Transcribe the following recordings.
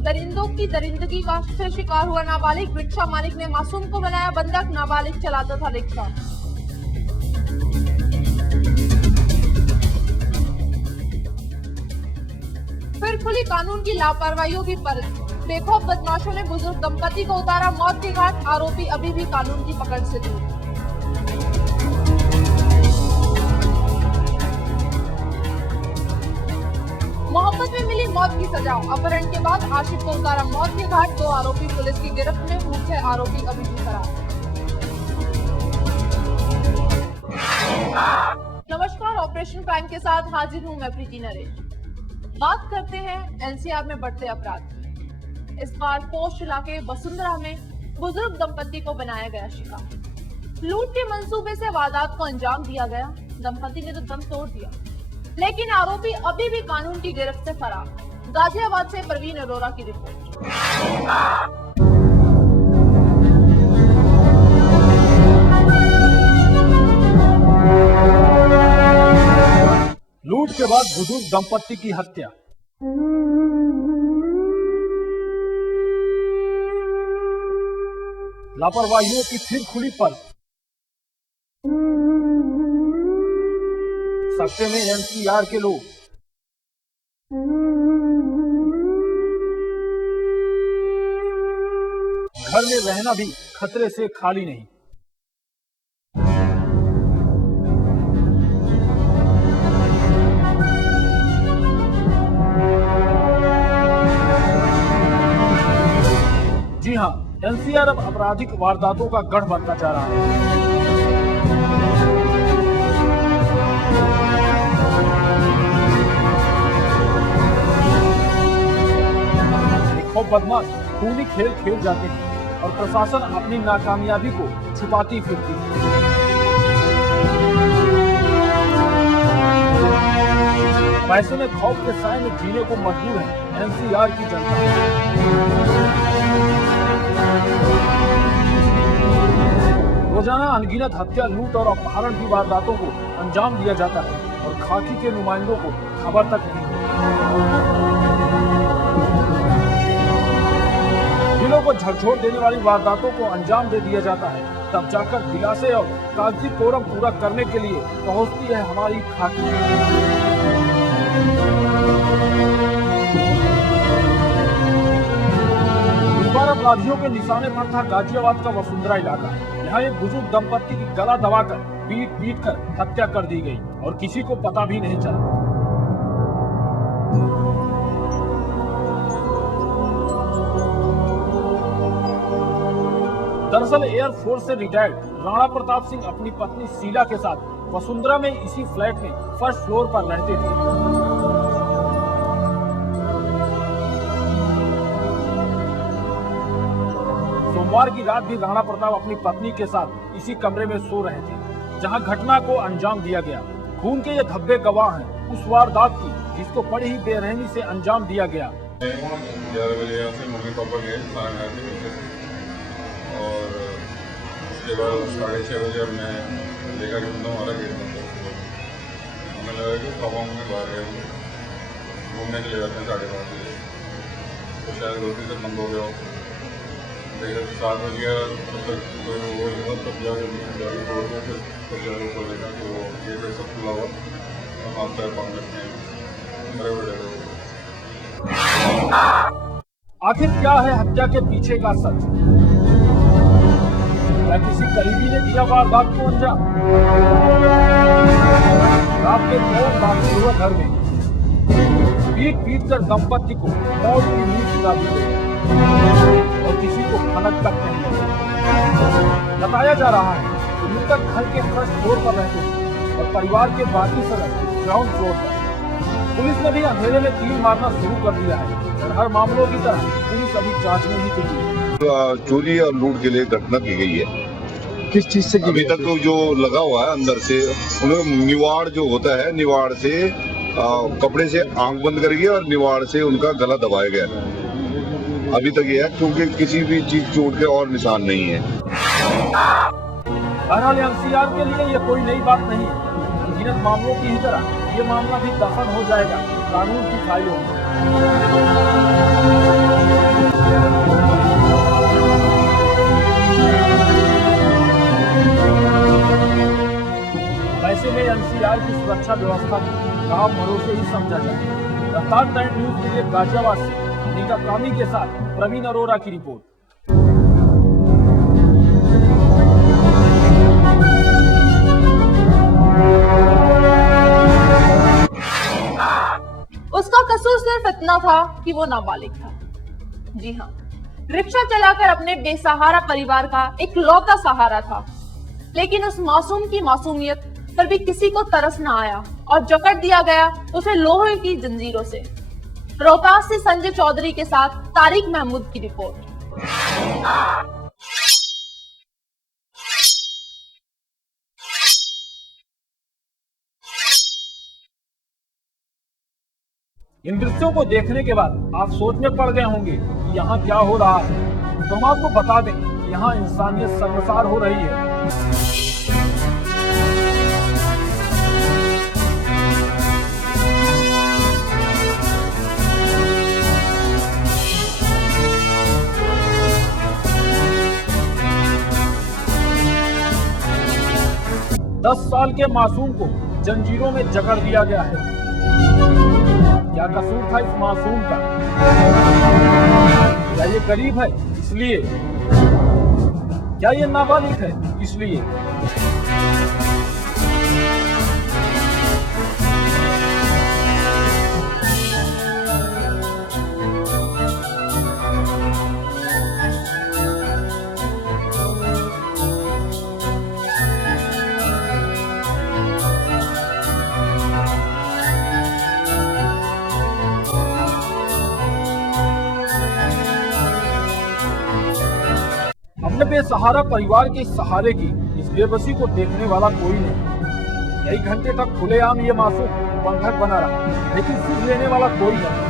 दरिंदों की दरिंदगी का से शिकार हुआ नाबालिग रिक्शा मालिक ने मासूम को बनाया बंधक, नाबालिग चलाता था रिक्शा। फिर खुली कानून की लापरवाहियों की परत। बेखौफ बदमाशों ने बुजुर्ग दंपति को उतारा मौत के घाट, आरोपी अभी भी कानून की पकड़ से दूर। मोहब्बत में मिली मौत की सजा, अपहरण के बाद आशिक को उतारा मौत के घाट, 2 आरोपी पुलिस की गिरफ्त में, मुख्य आरोपी अभी भी फरार। नमस्कार, ऑपरेशन प्राइम के साथ हाजिर हूं मैं प्रीति नरेश। बात करते हैं एनसीआर में बढ़ते अपराध की। इस बार पोस्ट इलाके वसुंधरा में बुजुर्ग दंपति को बनाया गया शिकार। लूट के मंसूबे से वारदात को अंजाम दिया गया। दंपति ने तो दम तोड़ दिया, लेकिन आरोपी अभी भी कानून की गिरफ्त से फरार। गाजियाबाद से परवीन अरोरा की रिपोर्ट। लूट के बाद बुजुर्ग दंपति की हत्या। लापरवाहियों की फिर खुली परत। सख्ते में एनसीआर के लोग। घर में रहना भी खतरे से खाली नहीं। जी हां, एनसीआर अब आपराधिक वारदातों का गढ़ बनता जा रहा है। बदमाश खूनी खेल खेल जाते हैं और प्रशासन अपनी नाकामयाबी को छुपाती फिरती है। पैसे में खौफ के साए में जीने को मजबूर है एनसीआर की जनता। रोजाना अनगिनत हत्या, लूट और अपहरण की वारदातों को अंजाम दिया जाता है और खाकी के नुमाइंदों को खबर तक नहीं। दिलों को झकझोर देने वाली वारदातों को अंजाम दे दिया जाता है, तब जाकर दिलासे और कागजी कोरम पूरा करने के लिए पहुंचती है हमारी खाकी। इस बार अपराधियों के निशाने पर था गाजियाबाद का वसुंधरा इलाका। यहाँ एक बुजुर्ग दंपति की गला दबाकर पीट कर हत्या कर दी गई और किसी को पता भी नहीं चला। दरअसल एयरफोर्स से रिटायर्ड राणा प्रताप सिंह अपनी पत्नी शीला के साथ वसुंधरा में इसी फ्लैट में फर्स्ट फ्लोर पर रहते थे। सोमवार की रात भी राणा प्रताप अपनी पत्नी के साथ इसी कमरे में सो रहे थे, जहां घटना को अंजाम दिया गया। खून के ये धब्बे गवाह हैं उस वारदात की जिसको बड़ी ही बेरहमी से अंजाम दिया गया। 11 बजे यहाँ से मम्मी पापा गए और उसके बाद 6:30 बजे मैं देखा कि बंदा हमारा गेट बंद है। हमें लगा कि पापा मम्मी बाहर गए होंगे, घूमने के लिए जाते हैं 5:30 बजे, तो शायद गलती से बंद हो गया हो। देखा 7 बज गया तब तक कोई वो लगा, तब जाकर तोड़ के फिर जाकर ऊपर देखा तो गेट पे सब खुला हुआ, हाथ पैर बांध रखे हैं, मरे हुए डरे हुए। आखिर क्या है हत्या के पीछे का सच? क्या किसी करीबी ने दिया वारदात को अंजाम? रात के 9 दाखिल हुए घर में पीट कर दंपति को मौत की नींद सुला दी गई और किसी को खनक तक नहीं लगी। बताया जा रहा है कि मृतक घर के फर्स्ट फ्लोर पर रहते थे और परिवार के बाकी सदस्य ग्राउंड फ्लोर पर। पुलिस ने भी अंधेरे में तीर मारना शुरू कर दिया है और हर मामलों की तरह पुलिस अभी जांच में ही जुटी है। चोरी और लूट के लिए घटना की गई है। किस चीज से? अभी तक तो जो लगा हुआ है अंदर से, उन्हें निवाड़ जो होता है, निवाड़ से कपड़े से आंख बंद करी गई और निवाड़ से उनका गला दबाया गया। अभी तक ये है क्योंकि किसी भी चीज चोट के और निशान नहीं है। बहरहाल एनसीआर के लिए ये कोई नई बात नहीं है। अनगिनत मामलों की ही तरह ये मामला भी दफन हो जाएगा कानून की फाइलों में। गाँव भरोसे ही समझा जाए। रफ्तार टाइम न्यूज के लिए गाजियाबाद से नीता कामी के साथ प्रवीण अरोरा की रिपोर्ट। उसका कसूर सिर्फ इतना था कि वो नाबालिग था। जी हाँ, रिक्शा चलाकर अपने बेसहारा परिवार का इकलौता सहारा था। लेकिन उस मासूम की मासूमियत पर भी किसी को तरस न आया और जकड़ दिया गया उसे लोहे की जंजीरों से। रोहतास से संजय चौधरी के साथ तारिक महमूद की रिपोर्ट। इन दृश्यों को देखने के बाद आप सोच में पड़ गए होंगे कि यहाँ क्या हो रहा है। तो हम आपको बता दें कि यहाँ इंसानियत शर्मसार हो रही है। 10 साल के मासूम को जंजीरों में जकड़ दिया गया है। क्या कसूर था इस मासूम का? क्या ये गरीब है इसलिए? क्या ये नाबालिग है इसलिए? अपने बेसहारा परिवार के सहारे की इस बेबसी को देखने वाला कोई नहीं। कई घंटे तक खुलेआम ये मासूम बंधक बना रहा, लेकिन सुध लेने वाला कोई नहीं।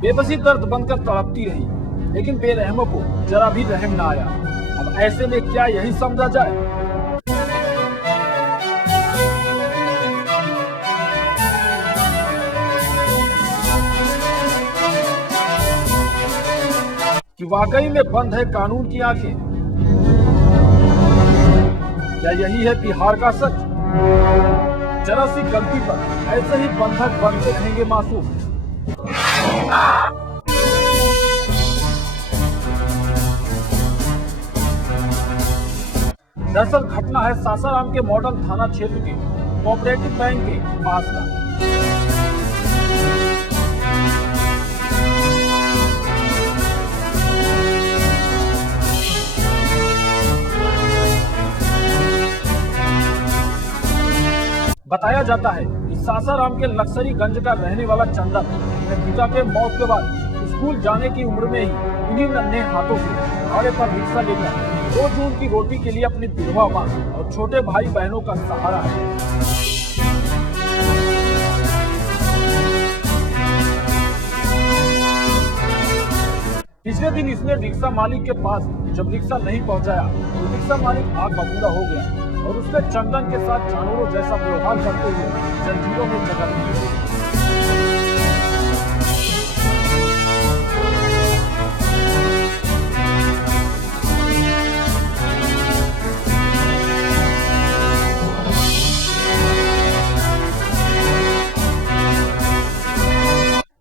बेबसी दर्द बनकर तड़पती रही, लेकिन बेरहमों को जरा भी रहम न आया। अब ऐसे में क्या यही समझा जाए कि वाकई में बंद है कानून की आंखें? क्या यही है बिहार का सच? जरा सी गलती पर ऐसे ही बंधक बनते रहेंगे मासूम। दरअसल घटना है सासाराम के मॉडल थाना क्षेत्र के कोऑपरेटिव बैंक के पास का। बताया जाता है कि सासाराम के लक्सरीगंज का रहने वाला चंदन अपने पिता के मौत के बाद स्कूल जाने की उम्र में ही इन्हीं नन्हे हाथों से भाड़े पर रिक्शा लेकर 2 जून की रोटी के लिए अपनी विधवा मां और छोटे भाई बहनों का सहारा है। पिछले दिन इसने रिक्शा मालिक के पास जब रिक्शा नहीं पहुंचाया तो रिक्शा मालिक आग बबूला हो गया और उसने चंदन के साथ जानवरों जैसा व्यवहार करते हुए जंजीरों में जकड़ दिया।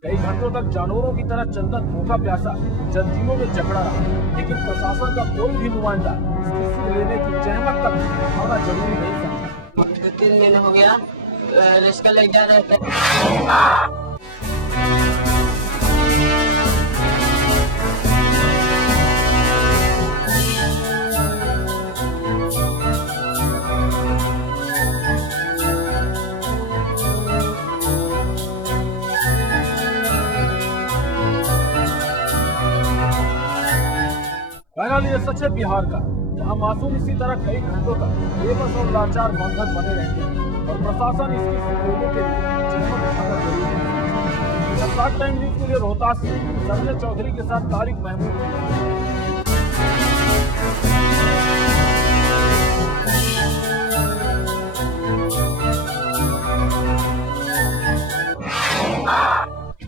कई घंटों तक जानवरों की तरह चंदन भूखा प्यासा जंजीरों में जकड़ा रहा, लेकिन प्रशासन का कोई भी नुमाइंदा इसकी सुध लेने की जहमत तक उठाना जरूरी नहीं समझा। 3 दिन हो गया रिक्शा लेके जा रहे थे। बहरहाल ये सच है बिहार का, जहाँ मासूम इसी तरह कई घंटों तक बेबस और लाचार बंधक बने रहते हैं और प्रशासन इसकी सुधरने के लिए जहमत उठाना जरूरी है। रफ्तार टाइम न्यूज के लिए रोहतास से संजय चौधरी के साथ तारिक महमूद।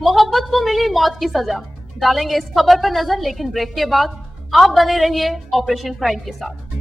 मोहब्बत को मिली मौत की सजा, डालेंगे इस खबर पर नजर, लेकिन ब्रेक के बाद आप बने रहिए ऑपरेशन क्राइम के साथ।